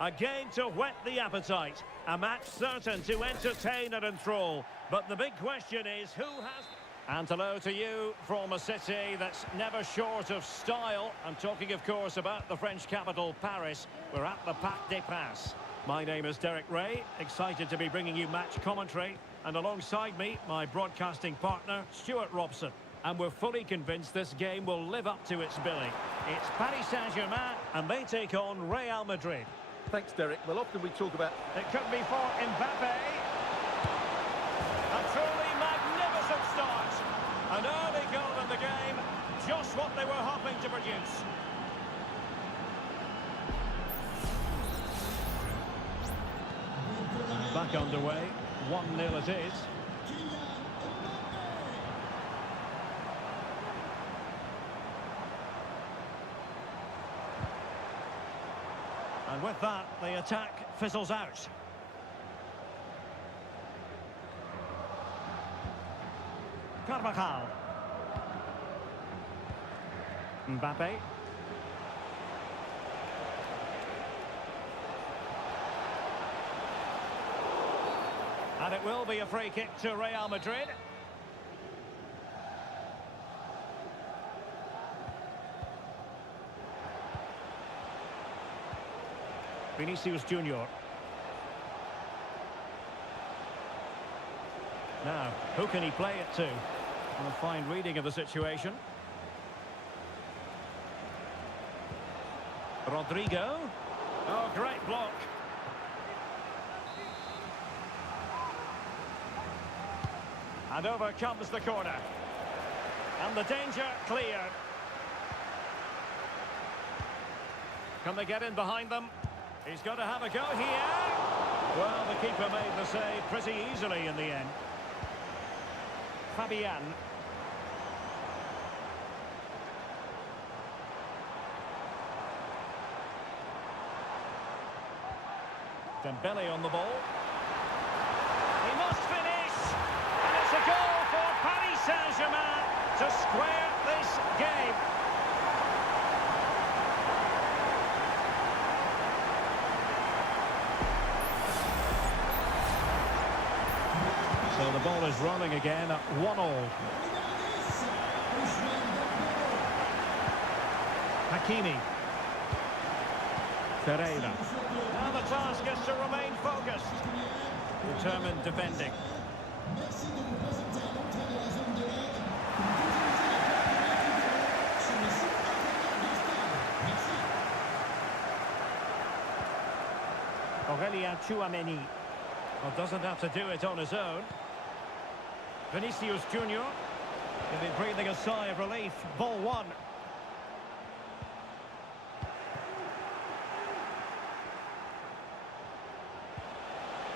A game to whet the appetite. A match certain to entertain and enthrall. But the big question is who has... And hello to you from a city that's never short of style. I'm talking, of course, about the French capital, Paris. We're at the Parc des Princes. My name is Derek Ray, excited to be bringing you match commentary. And alongside me, my broadcasting partner, Stuart Robson. And we're fully convinced this game will live up to its billing. It's Paris Saint-Germain, and they take on Real Madrid. Thanks, Derek. Well, often we talk about... It could be for Mbappe. A truly magnificent start. An early goal in the game, just what they were hoping to produce. Back underway, 1-0 it is. And with that, the attack fizzles out. Carvajal. Mbappe. And it will be a free kick to Real Madrid. Vinicius Junior. Now, who can he play it to? And a fine reading of the situation. Rodrigo. Oh, great block. And over comes the corner. And the danger cleared. Can they get in behind them? He's got to have a go here. Well, the keeper made the save pretty easily in the end. Fabian. Dembele on the ball. He must finish. And it's a goal for Paris Saint-Germain to square this game. So the ball is rolling again at 1-1. Hakimi. Ferreira. Now the task is to remain focused. Determined defending. Aurélien Tchouameni. Well, doesn't have to do it on his own. Vinicius Junior. He'll be breathing a sigh of relief. Ball one.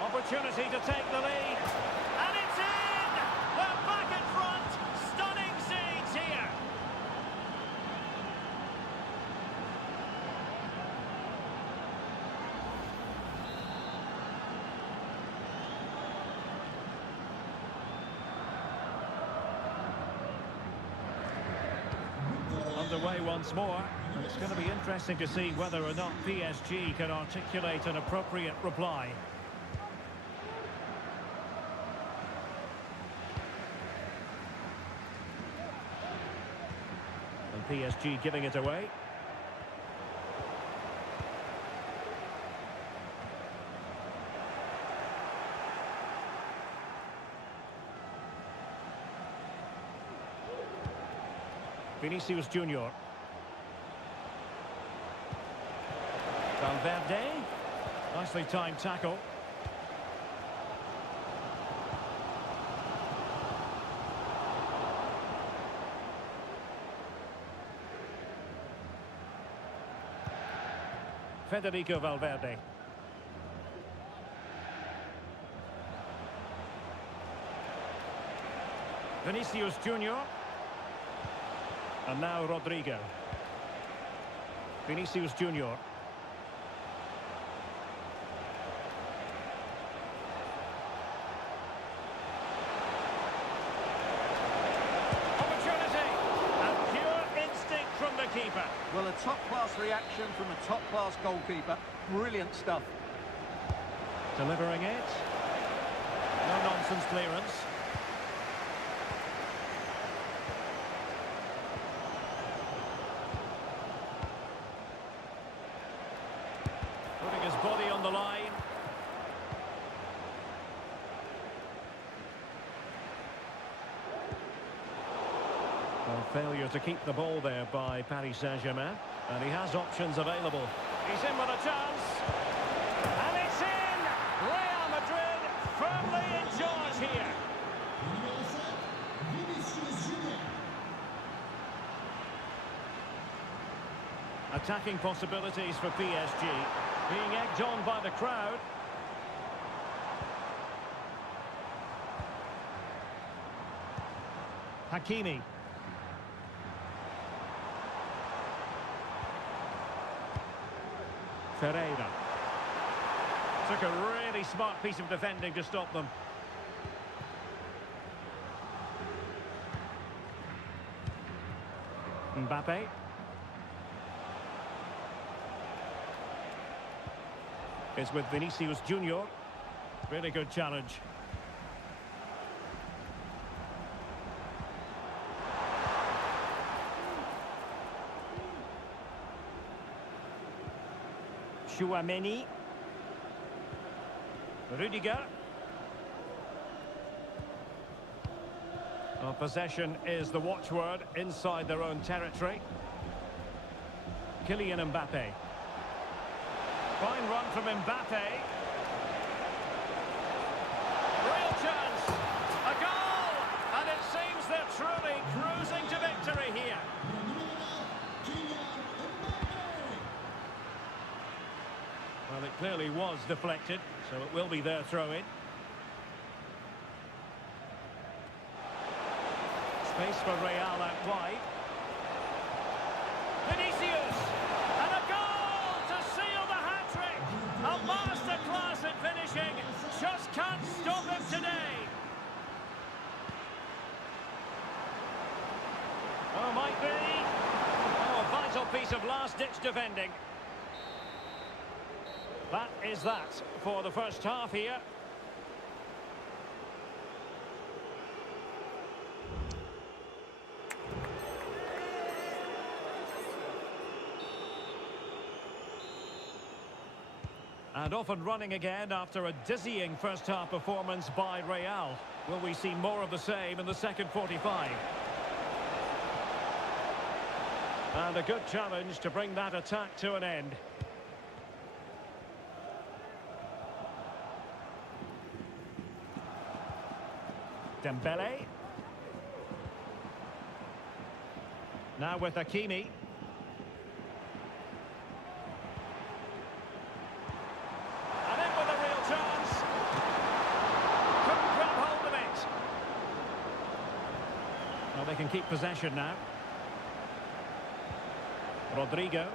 Opportunity to take the lead. And it's in! They're back in front. Stunning scenes here. Underway once more, and it's going to be interesting to see whether or not PSG can articulate an appropriate reply. And PSG giving it away. Vinicius Junior. Valverde. Nicely timed tackle. Federico Valverde. Vinicius Junior. And now Rodrigo. Vinicius Junior. Opportunity. And pure instinct from the keeper. Well, a top-class reaction from a top-class goalkeeper. Brilliant stuff. Delivering it. No-nonsense clearance. Putting his body on the line. Well, failure to keep the ball there by Paris Saint-Germain. And he has options available. He's in with a chance. And it's in! Real Madrid firmly in charge here. Numéro 5, Vinicius Junior. Attacking possibilities for PSG. Being egged on by the crowd. Hakimi. Ferreira. Took a really smart piece of defending to stop them. Mbappe. It's with Vinicius Junior. Really good challenge. Chouameni. Rudiger. Well, possession is the watchword inside their own territory. Kylian Mbappe. Fine run from Mbappe. Real chance. A goal! And it seems they're truly cruising to victory here. Well, it clearly was deflected, so it will be their throw-in. Space for Real out wide. Vinicius! And a goal to seal the hat-trick! A masterclass at finishing! Just can't stop him today! Oh, might be! Oh, a vital piece of last-ditch defending. That is that for the first half here. And off and running again after a dizzying first half performance by Real. Will we see more of the same in the second 45? And a good challenge to bring that attack to an end. Dembele. Now with Hakimi. And in with a real chance. Couldn't grab hold of it. Well, they can keep possession now. Rodrigo.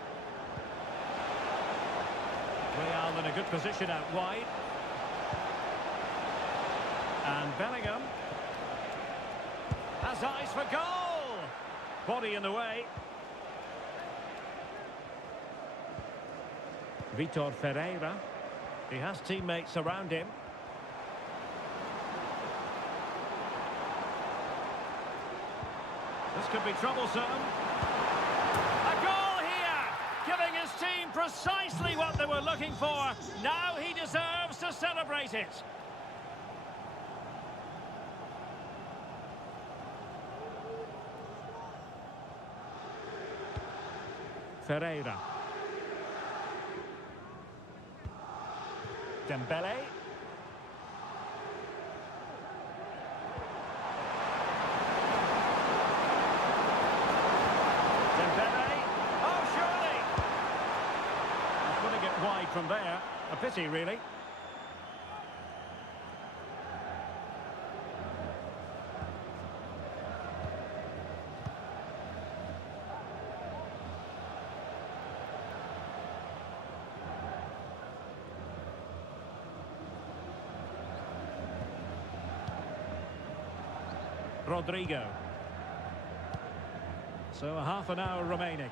Real in a good position out wide. And Bellingham. Has eyes for goal! Body in the way. Vitor Ferreira. He has teammates around him. This could be troublesome. A goal here! Giving his team precisely what they were looking for. Now he deserves to celebrate it. Ferreira. Dembele. Dembele. Oh, surely! Putting it wide from there. A pity, really. Rodrigo. So a half an hour remaining.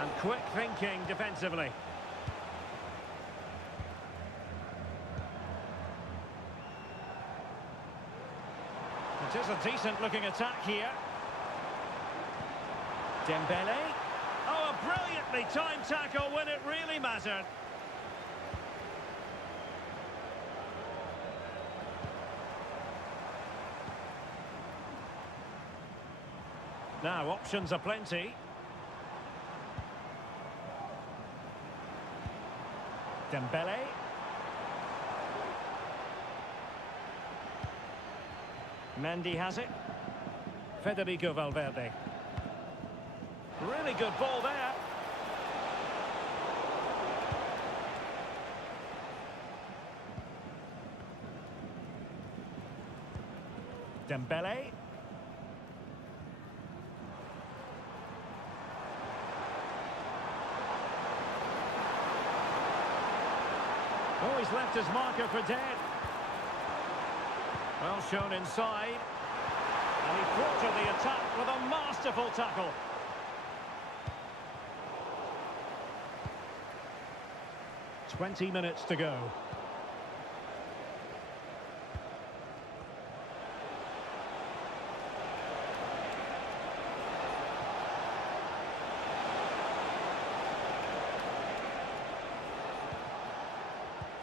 And quick thinking defensively. It is a decent-looking attack here. Dembele. Oh, a brilliantly timed tackle when it really mattered. Now, options are plenty. Dembele. Mendy has it. Federico Valverde. Really good ball there. Dembele. Oh, he's left his marker for dead. Well shown inside. And he thwarted the attack with a masterful tackle. "20 minutes to go.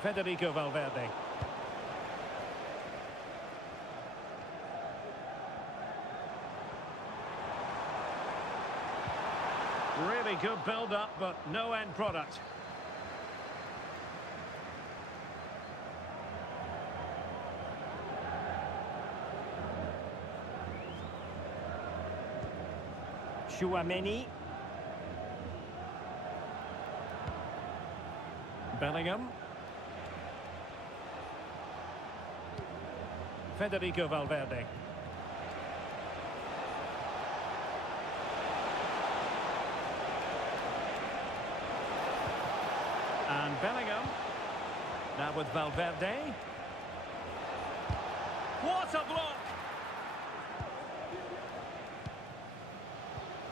Federico Valverde. Really good build-up, but no end product. Chouameni. Bellingham. Federico Valverde. And Bellingham. Now with Valverde. What a block!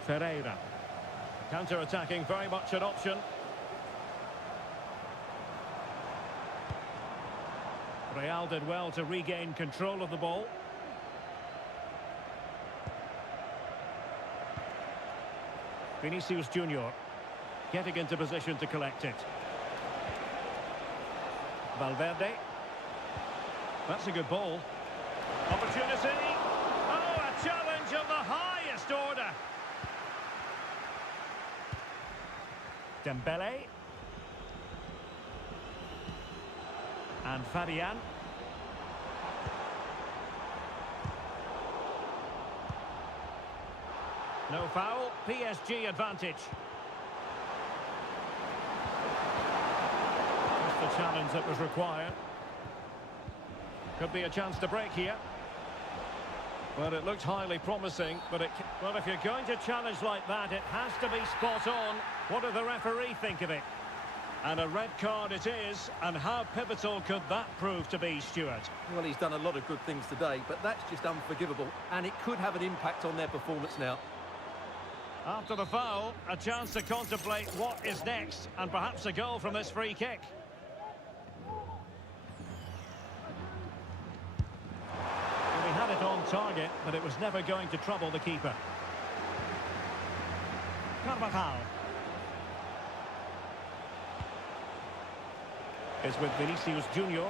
Ferreira. Counter-attacking, very much an option. Real did well to regain control of the ball. Vinicius Junior getting into position to collect it. Valverde. That's a good ball. Opportunity. Oh, a challenge of the highest order. Dembele. And Fabian. No foul, PSG advantage. Just the challenge that was required. Could be a chance to break here. Well, it looked highly promising, but well, if you're going to challenge like that, it has to be spot on. What does the referee think of it? And a red card it is, and how pivotal could that prove to be, Stuart? Well, he's done a lot of good things today, but that's just unforgivable, and it could have an impact on their performance now. After the foul, a chance to contemplate what is next, and perhaps a goal from this free kick. Well, he had it on target, but it was never going to trouble the keeper. Carvajal. Is with Vinicius Junior.